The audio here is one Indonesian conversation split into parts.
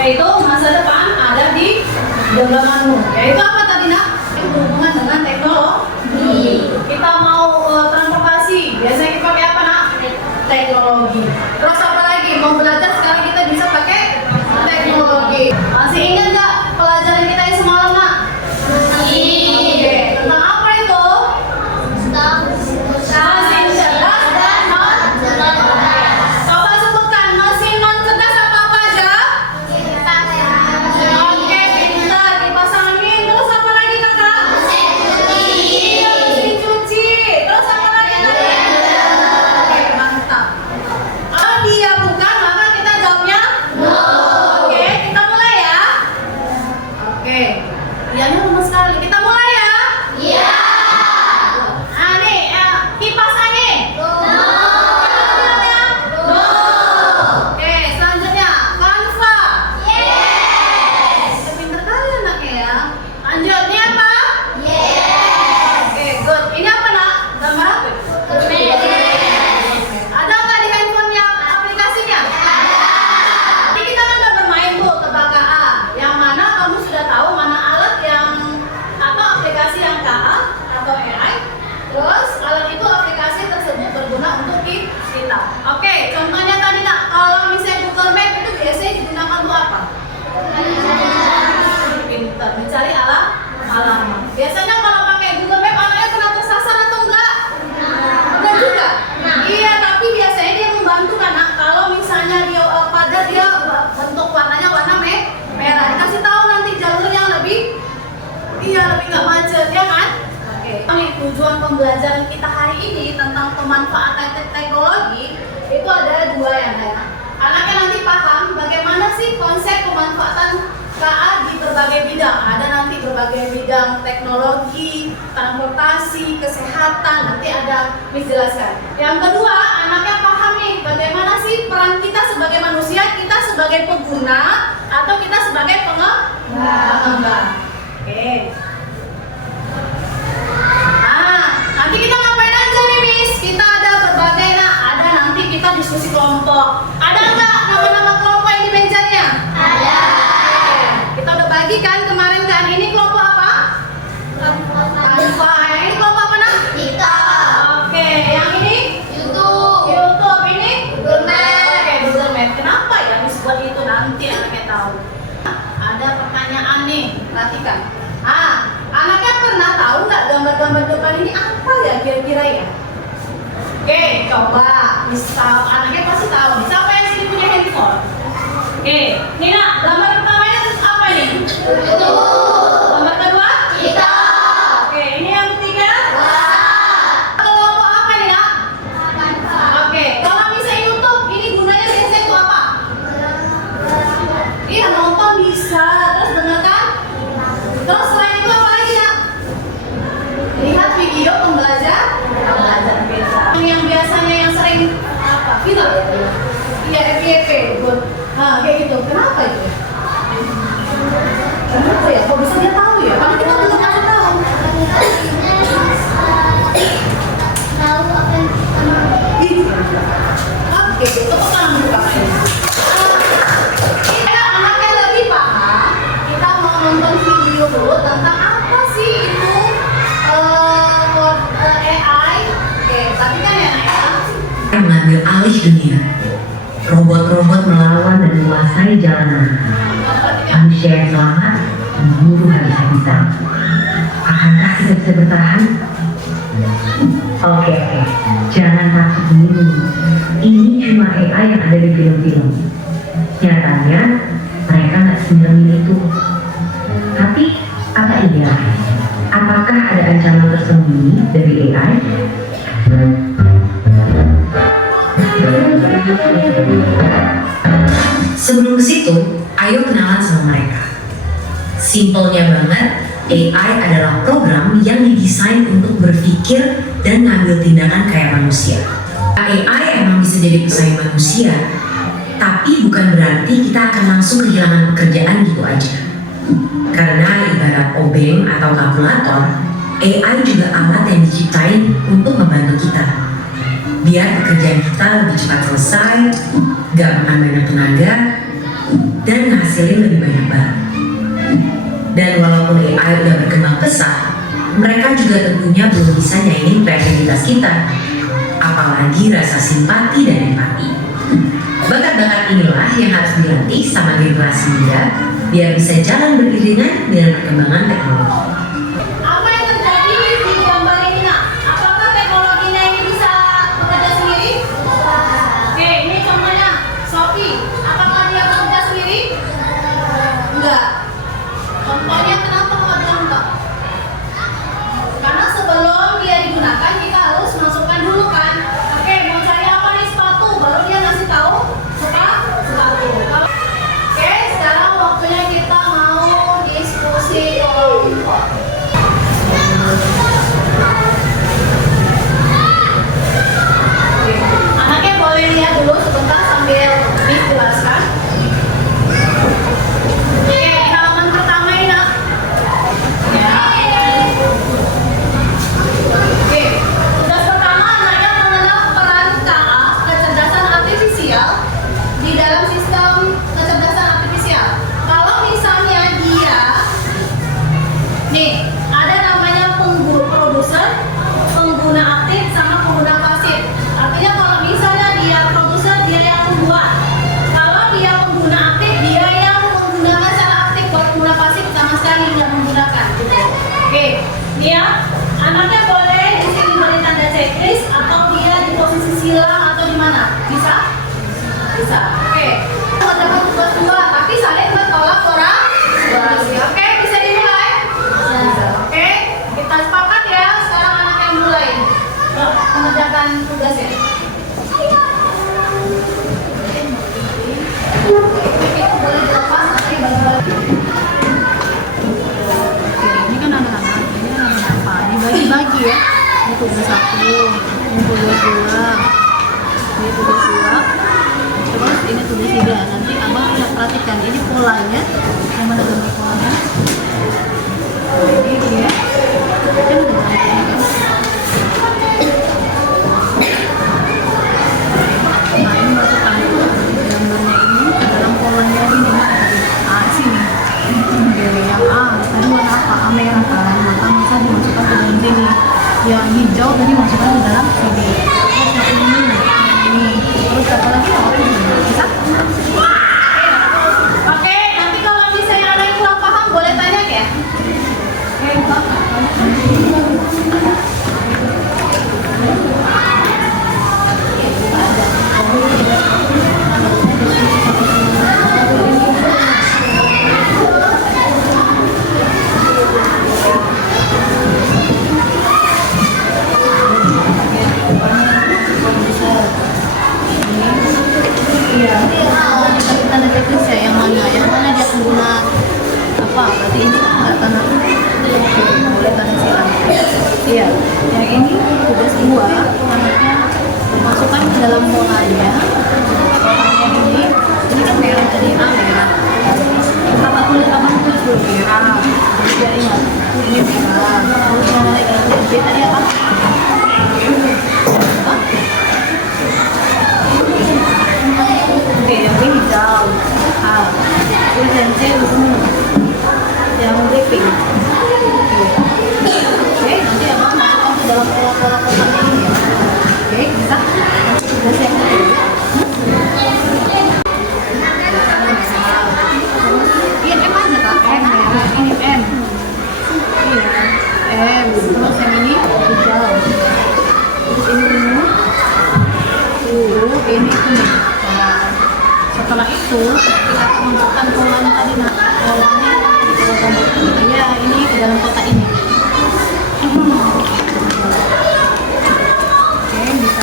Yaitu masa depan ada di genggamanmu. Yaitu apa tadi nak? Berhubungan dengan teknologi. Kita mau transportasi, biasanya kita pakai apa nak? Teknologi. Terus apa lagi? Mau belajar sekarang kita bisa pakai teknologi. Masih ingat nggak pelajaran kita yang semalam nak? Oke. Tentang apa itu? Mesin cerdas dan non cerdas. Coba sebutkan mesin non cerdas apa aja? Oke, pintar, kipas angin. Terus apa lagi kakak? Mesin cuci. Terus apa lagi kakak? Oke, mantap. Kalau dia bukan, maka kita jawabnya no. Oke, kita mulai ya. Oke, dianya lama sekali. Kita mulai ya. Iya. Kipas angin. Oke, selanjutnya Canva. Yes. Pintar kali anaknya ya. Lanjut, ini apa? Yes. Oke, good. Ini apa nak? Gambar apa? Ada nggak di handphonenya aplikasinya? Jadi kita kan udah bermain tuh tebak-tebakan. Yang mana kamu sudah tahu mana alat yang atau aplikasi yang KA atau AI. Terus alat itu aplikasi tersebut berguna untuk kita. Oke, contohnya tadi nak, kalau misalnya Google Map itu biasanya digunakan untuk apa? Pintar, mencari alamat. Biasanya kalau pakai Google Map anaknya kena tersasar atau enggak? Enggak juga. Iya, tapi biasanya dia membantu kan nak. Kalau misalnya dia padat, dia bentuk warnanya warna merah. Dikasih tahu nanti jalur yang lebih nggak macet, ya kan? Tujuan pembelajaran kita hari ini tentang pemanfaatan teknologi itu ada dua ya nak. Anaknya nanti paham bagaimana sih konsep pemanfaatan KA di berbagai bidang. Ada nanti berbagai bidang teknologi, transportasi, kesehatan, nanti ada Miss jelaskan. Yang kedua, anaknya paham nih bagaimana sih peran kita sebagai manusia, kita sebagai pengguna atau kita sebagai pengembang. Oke. Nanti kita ngapain aja nih Miss? Kita ada berbagai ada nanti kita diskusi kelompok. Ada nggak nama-nama kelompok yang di mejanya? Ada. Kita udah bagi kan kemarin kan. Ini kelompok apa? Canva. Yang ini kelompok apa nak? Kita. Oke, yang ini? YouTube. Ini? Google Map. Oke, Google Map. Kenapa ya Miss buat itu nanti anaknya tahu? Ada pertanyaan nih, perhatikan. Anaknya pernah tahu nggak gambar-gambar depan ini apa ya kira-kira ya? Oke, coba misal anaknya pasti tahu. Siapa yang sini punya handphone? Oke, Nina, gambar pertamanya apa ini? Gambar kedua? Kita. Oke, ini yang ketiga? Kelompok apa nih nak? Oke, kalau misalnya YouTube, ini gunanya biasanya itu apa? Iya, nonton bisa, terus dengarkan. Terus selain itu apa lagi nak? Lihat video pembelajaran biasa. Yang biasanya yang sering apa? Film. Iya, FYP. Nah, kayak gitu. Kenapa itu? Kenapa ya? Kok bisa dia tahu ya? Karena kita belum kasih tahu. Tahu apa yang Oke, tepuk tangan dulu kakaknya. Kita anaknya lebih paham. Kita mau nonton video dulu tentang apa sih itu AI. Oke, tadi kan ya Naya? Mengambil alih dunia. Robot-robot melawan dan menguasai jalanan. Manusia yang selamat memburu habis-habisan. Akankah kita bisa bertahan? Oke, jangan takut dulu. Ini cuma AI yang ada di film-film. Nyatanya, mereka nggak sebenarnya itu. Tapi, apa iya? Apakah ada ancaman tersembunyi dari AI? Sebelum ke situ, ayo kenalan sama mereka. Simpelnya banget, AI adalah program yang didesain untuk berpikir dan ngambil tindakan kayak manusia. AI emang bisa jadi pesaing manusia, tapi bukan berarti kita akan langsung kehilangan pekerjaan gitu aja. Karena ibarat obeng atau kalkulator, AI juga alat yang diciptain untuk membantu kita. Biar pekerjaan kita lebih cepat selesai, gak makan banyak tenaga, dan ngasilin lebih banyak barang. Dan walaupun AI udah berkembang pesat, mereka juga tentunya belum bisa nyaingin kreativitas kita, apalagi rasa simpati dan empati. Bakat-bakat inilah yang harus dilatih sama generasi muda biar bisa jalan beriringan dengan perkembangan teknologi. Apa yang terjadi di gambar ini nak? Apakah teknologinya ini bisa bekerja sendiri? Oke, ini contohnya Sophie. Apakah dia bekerja sendiri? Enggak. Contohnya kenapa kok bilang enggak? Karena sebelum dia digunakan kita harus masukkan dulu kan. Oke, mau cari apa nih sepatu? Baru dia ngasih tahu suka sepatu. Oke, sekarang waktunya kita mau diskusi kelompok. Anaknya boleh lihat dulu sebentar sambil dijelaskan. Oke, halaman pertama ini nak. Ya. Oke, tugas pertama anaknya mengenal peran KA, kecerdasan artifisial, di dalam sistem kecerdasan artifisial. Kalau misalnya dia, nih, ada namanya produser, pengguna aktif, sama pengguna pasif. Artinya kalau misalnya dia produser, dia yang membuat. Kalau dia pengguna aktif, dia yang menggunakan secara aktif. Buat pengguna pasif sama sekali tidak menggunakan. Oke, dia anaknya boleh di sini beri tanda checklist atau dia di posisi silang atau di mana? Bisa? Bisa. Oke. Dapat tugas dua, tapi saling berkolaborasi. Oke, bisa dimulai? Bisa. Oke, kita sepakat ya. Sekarang anak yang mulai mengerjakan tugasnya. Itu boleh dilepas nanti bagi-bagi. Ini kan anak-anak, ini anak-anak apa? Dibagi-bagi ya. Ini tugas satu, ini tugas dua, ini tugas dua. Terus ini tugas tiga. Nanti abang lihat perhatikan ini polanya. Yang mana gambar polanya? Nah, ini dia. Kan udah gambarnya kan? Nah ini masukkan gambarnya ini ke dalam polanya ini. Sini. Oke, yang A. Tadi warna apa? A merah kan? Maka bisa dimasukkan ke dalam sini. Yang hijau tadi masukkan ke dalam sini. Terus yang ini. Terus apa lagi? Bisa? Oke, nanti kalau misalnya ada yang kurang paham boleh tanya ya. Iya, tanda teknis ya yang mana dia pengguna apa? Berarti ini nggak tanda boleh tanda silang. Iya, yang ini tugas dua, anaknya masukkan ke dalam polanya. C ungu yang briefing. Oke, nanti abang masukkan ke dalam pola-pola kotaknya ini ya. Oke, bisa? Sudah siap? Ini M aja kak, M merah, ini M. Iya, M. Terus yang ini hijau. Terus ini ungu. Ini kuning. Nah, setelah itu kita masukkan polanya tadi, nah polanya ya ini ke dalam kotak ini. Oke, bisa.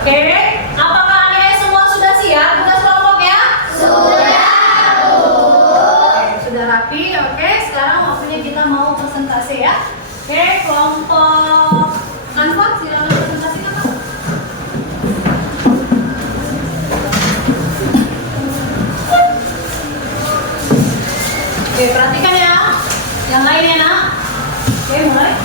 Oke, apakah adik semua sudah siap tugas kelompoknya? Oke, sudah rapi. Oke, sekarang waktunya kita mau presentasi ya. Oke, kelompok Anfa, silakan presentasikan. Pak. Oke, perhatikan ya. Yang lainnya nak. Oke, mulai.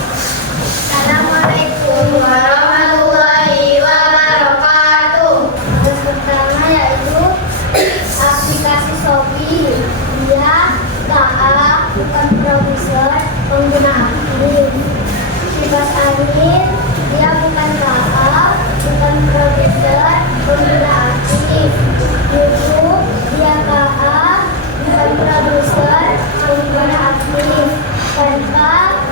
Assalamualaikum warahmatullahi wabarakatuh. Yang pertama yaitu aplikasi Shopee. Dia KA bukan produser pengguna aktif. Kipas angin dia bukan KA bukan produser pengguna aktif. YouTube dia KA bukan produser pengguna aktif. Tanpa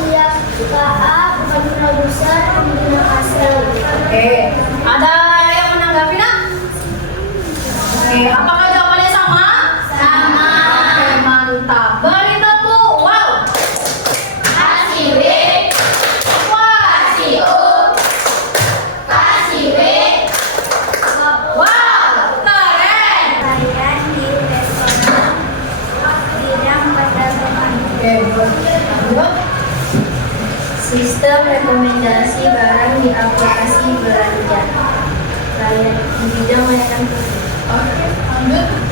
dia KA bukan produser pengguna asli. Oke, ada yang menanggapi nak? Oke, apakah jawabannya sama? Sama. Oke, mantap. Beri tepuk. Wow. Kasih B, Wah. kasih U, kasih B. Wow. Keren. Kalian di restoran bidang perdagangan. Oke, good. Sistem rekomendasi barang di aplikasi belanja. Kalian di bidang layanan publik. Oke, lanjut.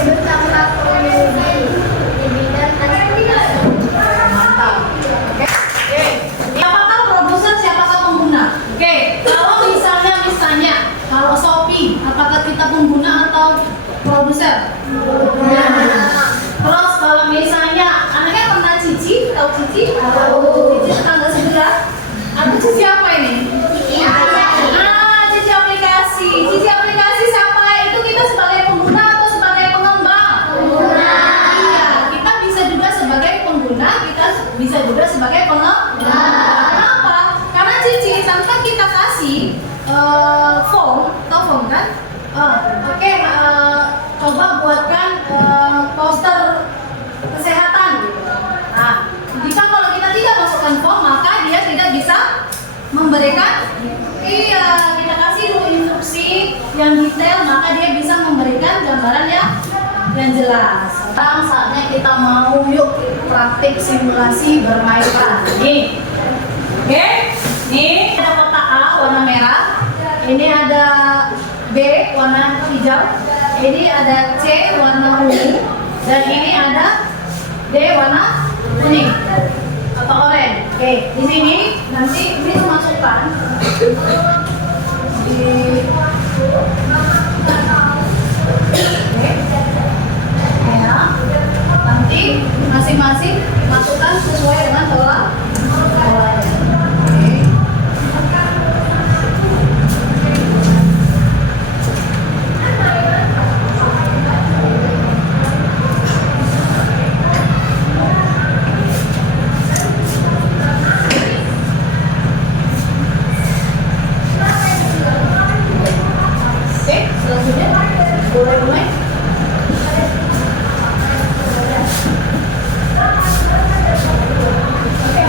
Bertambah pengemudi di bidang transportasi. Mantap. Oke. Oke. Siapakah produser, siapakah pengguna? Oke, kalau misalnya kalau Shopee, apakah kita pengguna atau produser? Terus kalau misalnya anaknya pernah Cici, tahu Cici? Cici tetangga sebelah. Atau Cici apa ini? Cici aplikasi. Cici aplikasi siapa? Itu kita sebagai pengguna atau sebagai pengembang? Pengguna. Iya, kita bisa juga sebagai pengguna, kita bisa juga sebagai pengembang. Kenapa? Karena Cici tanpa kita kasih form, tahu form kan? Oke, coba buatkan poster kesehatan. Nah, jika kalau kita tidak masukkan form, maka dia tidak bisa memberikan. Iya, kita kasih dulu instruksi yang detail, maka dia bisa memberikan gambaran yang jelas. Sekarang saatnya kita mau yuk praktik simulasi bermain peran. Nih, oke? Nih ada kotak A warna merah, ini ada B warna hijau, ini ada C warna ungu, dan ini ada D warna kuning atau oranye. Oke, di sini nanti ini masukkan di ya. Nanti masing-masing masukkan sesuai dengan polanya. Oke. Selanjutnya boleh mulai. Oke,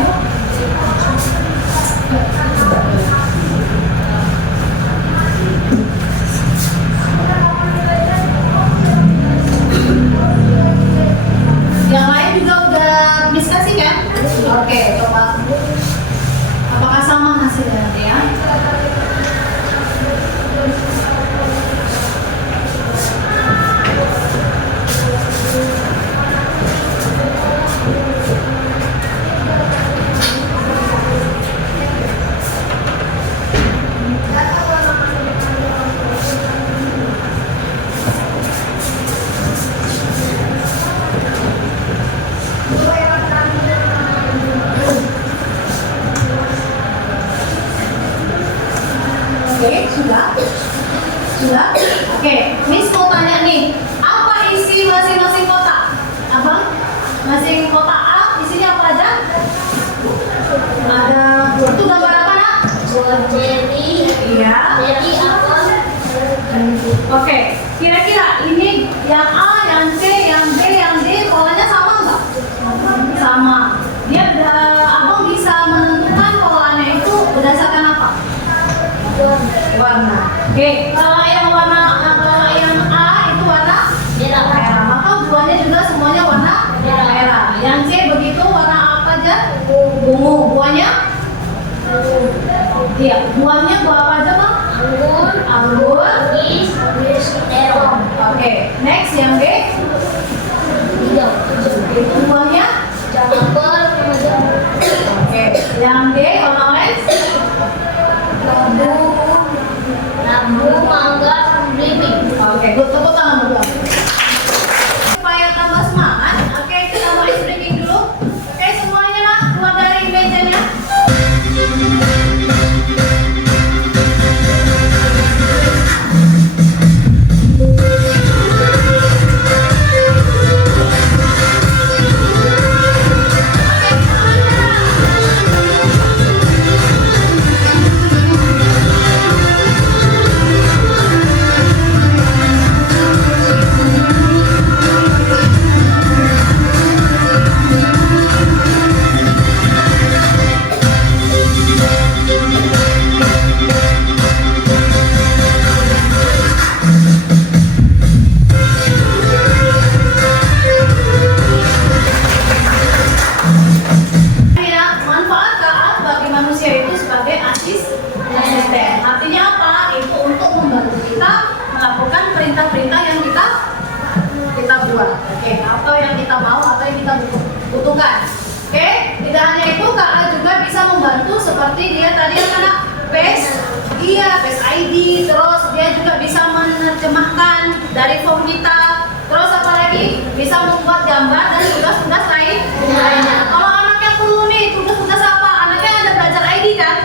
Oke, sudah? Sudah? Oke, Miss mau tanya nih, apa isi masing-masing kotak? Abang? Masing kotak A, isinya apa aja? Ada, itu gambar apa nak? Jadi Iya. apel. Oke, kira-kira ini yang A, yang C, yang B, yang D, polanya sama nggak? Sama. Dia abang bisa menentukan polanya itu berdasarkan apa? Warna. Oke, kalau yang A itu warna merah, maka buahnya juga semuanya warna merah. Yang C begitu, warna apa aja? Ungu. Buahnya? Iya, buahnya buah apa aja bang? Anggur. Oke, next yang B. Itu buahnya? Oke, yang D warna orange. Oke, good. Tepuk tangan dulu. Supaya tambah semangat, oke kita mau ice breaking dulu. Oke semuanya nak, keluar dari mejanya. Manfaat KA bagi manusia itu sebagai asisten. Artinya apa? Itu untuk membantu kita melakukan perintah-perintah yang kita buat. Oke, atau yang kita mau atau yang kita butuhkan. Oke, tidak hanya itu KA juga bisa membantu seperti dia tadi yang kena PES ID, terus dia juga bisa menerjemahkan dari form kita. Terus apa lagi? Bisa membuat gambar dan tugas-tugas lainnya. Kalau anaknya perlu nih tugas-tugas apa? Anaknya ada belajar ID kan?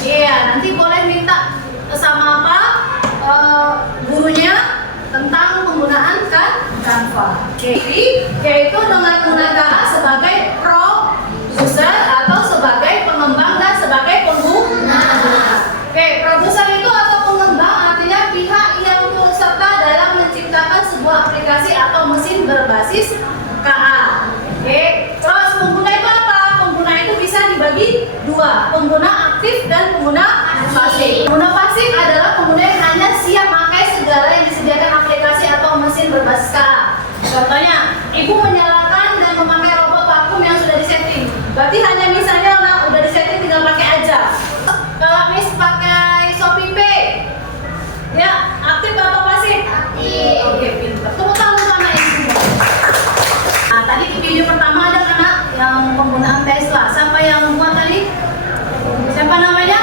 Iya, nanti boleh minta sama apa gurunya tentang penggunaan Canva. Oke, yaitu dengan menggunakan sebagai produser atau sebagai pengembang dan sebagai pengguna. Oke, produser itu atau pengembang artinya pihak yang turut serta dalam menciptakan sebuah aplikasi atau mesin berbasis KA. Oke, terus pengguna itu apa? Pengguna itu bisa dibagi dua, pengguna aktif dan pengguna pasif. Pengguna pasif adalah pengguna yang hanya siap pakai segala yang disediakan aplikasi atau mesin berbasis KA. Contohnya, ibu menyalakan dan memakai robot vakum yang sudah disetting. Berarti hanya misalnya udah disetting tinggal pakai aja. Kalau Miss pakai Shopee Pay, ya aktif atau pasif? Aktif. Oke, pintar. Tepuk tangan untuk anak ini semua. Nah, tadi di video pertama ada anak yang penggunaan Tesla. Siapa yang membuat tadi? Siapa namanya?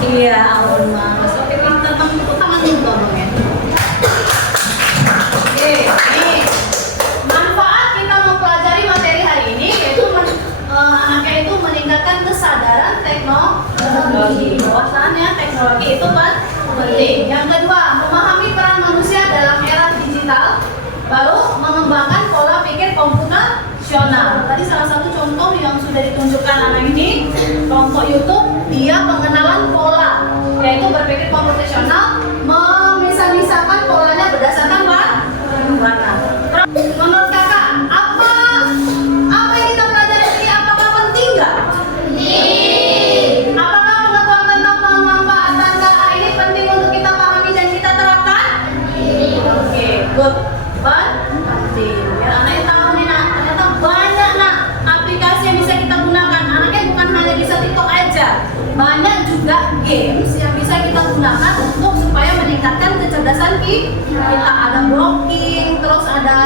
Iya, ampun mas. Oke, pintar. Tepuk tangan dulu tolong ya. Oke, ini manfaat kita mempelajari materi hari ini yaitu anaknya itu meningkatkan kesadaran teknologi. Bahwasannya teknologi itu penting. Yang kedua, memahami peran manusia dalam era digital, baru mengembangkan pola pikir komputasional. Tadi salah satu contoh yang sudah ditunjukkan anak ini, kelompok YouTube, dia pengenalan pola, yaitu berpikir komputasional, memisah-misahkan polanya berdasarkan warna. Menurut kakak, apa yang kita pelajari ini apakah penting nggak? Apakah pengetahuan tentang pemanfaatan KA ini penting untuk kita pahami dan kita terapkan? Oke, good. Penting. Biar anaknya tahu nih nak, ternyata banyak nak aplikasi yang bisa kita gunakan. Anaknya bukan hanya bisa TikTok aja, banyak juga games yang bisa kita gunakan untuk supaya meningkatkan kecerdasan kita. Ada blocking, terus ada